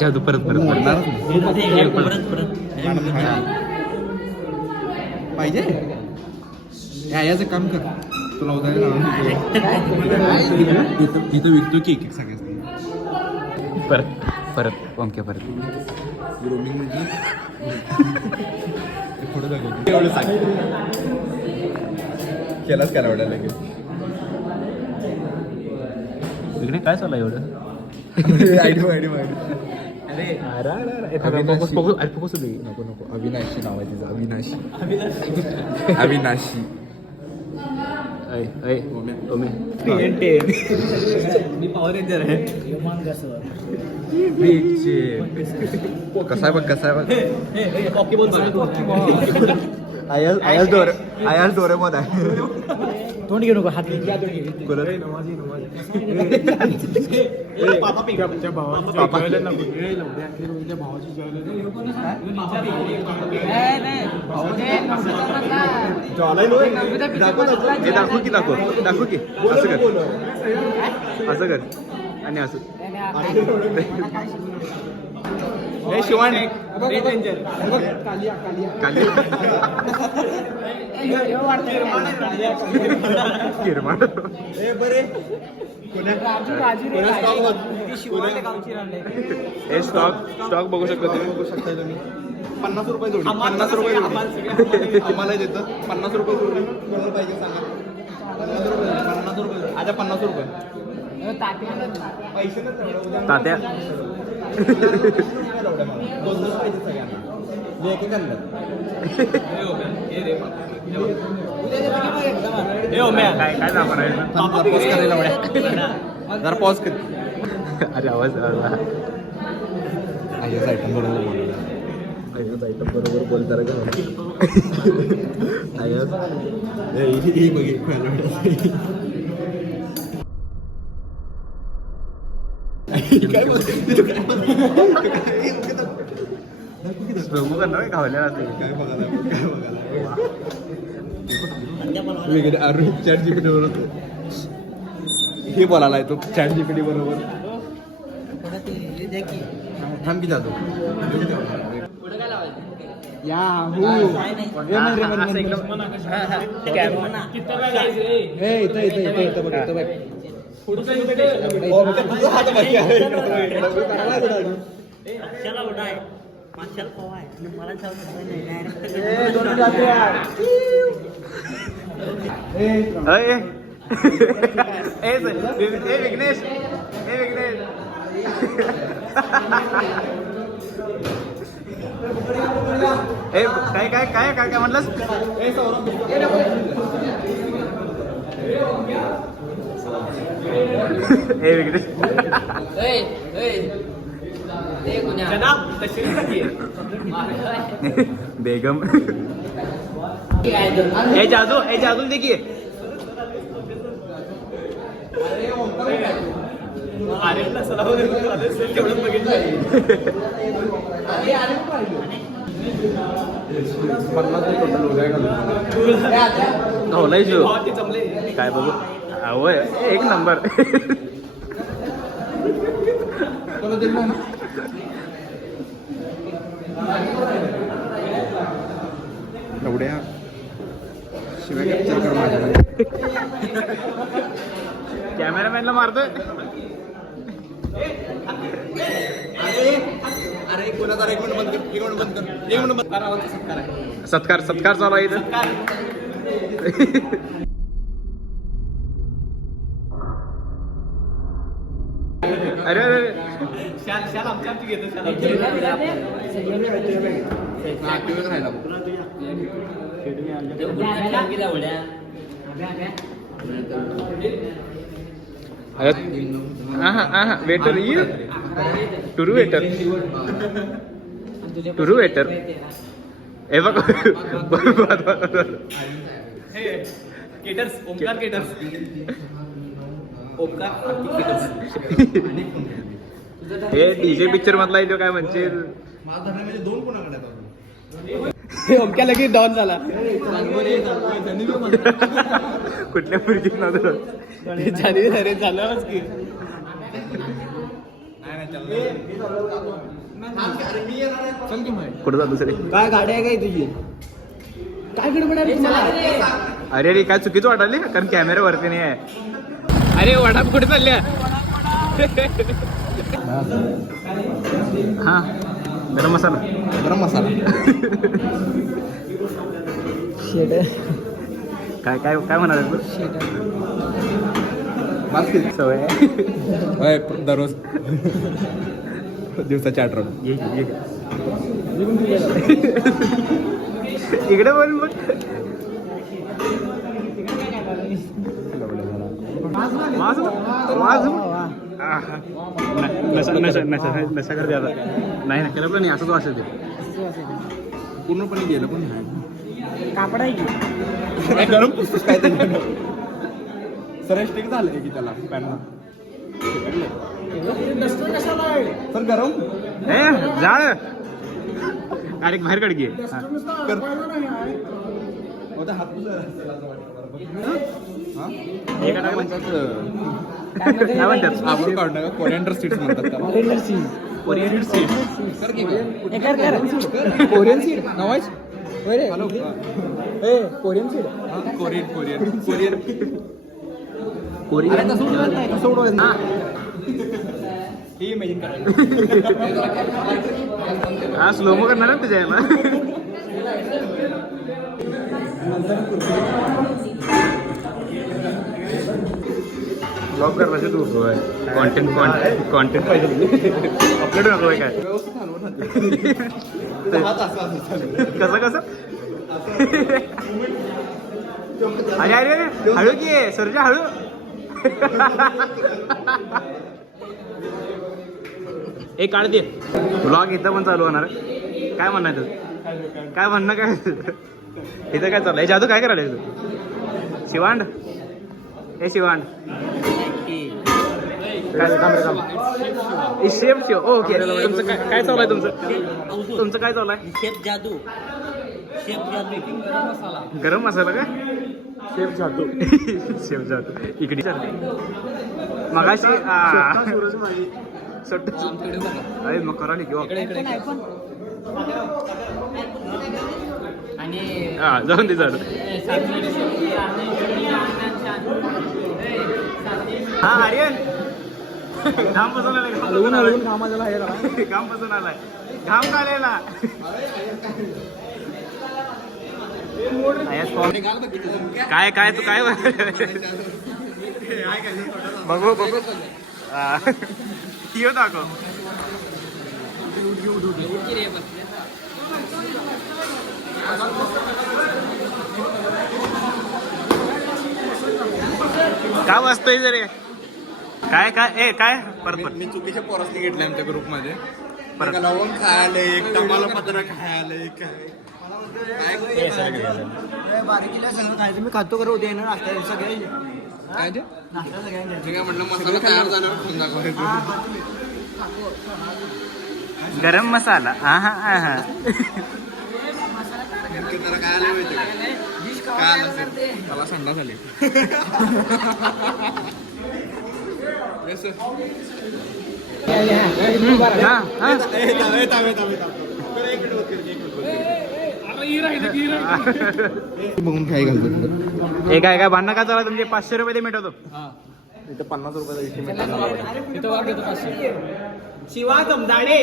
जादू परत परत पाहिजे याचं काम कर तुला उदाहरण इथं विकतो केक सगळ्यात परत परत ओमके परत ग्रोमिंग म्हणजे पुढे दाखवतो एवढं सांग केलाच काय आवडायला लागेल इकडे काय चालू आहे एवढं नको नको अविनाशी नाव आहे तिचं अविनाशी कसा आहे बघ आयाल डोरेमॉन आहे तोंड घेऊ नको हात दाखवू की असं कर आणि असं शिवान स्टॉक बघू शकता तुम्ही 50 रुपये जोडी 50 रुपये आम्हाला देतं 50 रुपये जोडी कोणाला पाहिजे सांगा 50 रुपये आता 50 रुपये पैसे तात्या जरा पॉज कर अरे आवाज आयटम बरोबर बोलताना का चॅट जीपीटी बरोबर हे बोलायला तो चॅट जीपीटी बरोबर थांब की जातो विघ्नेश काय काय काय काय काय म्हटलंस विघ्नेश बेगम जादू देखिए काय बघू अहो एक नंबर एवढ्या शिवाय कॅप्चर कर माझ्या कॅमेरामॅनला मारतोय अरे एक मिनिट बंद कर सत्कार चालू आहे इथं अरे शाल आमच्या घेतो वेटर टुरू वेटर हे बघ केटर्स ओमकार केटर्स हे डीजे पिक्चर मधला आहे तो काय म्हणशील ओमक्या लगेच डॉन झाला कुठल्या पुरजीत ना झालं की चल की मग. कुठं जातो सर काय गाडी आहे काय तुझी काय गडबड आहे तुम्हाला? अरे अरे काय चुकीचं वाटायले कारण कॅमेरा वरती नाही आहे. अरे वडा कुठे चालल्या हा गरम मसाला गरम मसाला. शेट काय काय काय म्हणाल तू बस किती सवय होय, दररोज दिवसाची 8 ये ये इकडे बोल मग नशा करते आता नाही ना केलं पण नाही असं तो असेल ते पूर्णपणे गेलं पण नाही. कापड आहे की गरम पुस्तक काय ते सर स्टिक झालंय की त्याला पॅनला सर गरम ए जाळ डायरेक्ट बाहेर काढ घे होता हात काय म्हणतात आपण काढणार कोरिएंडर सीड्स म्हणतात त्याला. कोरियन सीड कर की Korean seed Nawaz hello Korean seed Korean Korean Korean Korean कसं उडवायचं ही इमॅजिन हा स्लोमो करणार ना तुझ्या याला ब्लॉग करण्याचे तू कॉन्टेंट कॉन्टेंट पाहिजे अपलोड नको काय व्यवस्थित हलवून हात असं चालू कसं कसं अरे अरे अरे हळू की सरजा हळू एक काढ दे ब्लॉग इथं पण चालू होणार काय म्हणणं आहे तुझं काय म्हणणं काय इथं काय चाललंय जादू काय करायला तू शिवांड हे शिवांड काय शेफ शिव ओके तुमचं काय काय चालू आहे तुमचं काय चालू आहे शेफ जादू गरम मसाला का शेफ जादू शेफ जादू इकडे चालते मगाशी सुट्ट अरे मग करा किंवा हा जाऊन दे जाऊ हा आर्यन घाम बसून आलाय घाम बसून आलाय घाम काढलेला काय काय तू काय बघू बघू किती दाखव काय वाजतोय जरे काय काय ए काय परत परत मी चुकीच्या पोरासनी घेतले आमच्या ग्रुप मध्ये परत. परत लवंग खायला एक टमाला पत्र खायला एक बारीकीला सगळं खायचं मी खातो करू उद्या येणार नाश्ता सगळे काय ते? नाश्ता सगळ्यांना मी काय म्हटलं मसाला तयार झाल्यावर खाऊन दाखवायचं. गरम मसाला हा हा हा हा नेमकं त्याला काय आलं माहिती का? काय आलं असेल? त्याला संडा झाली Yes, sir. हा हा बघून काय घालतो हे काय काय भांडणं काय चालू तुमचे 500 रुपये ते मिटवतो इथं 50 रुपयाचा विषय शिवा जमदाडे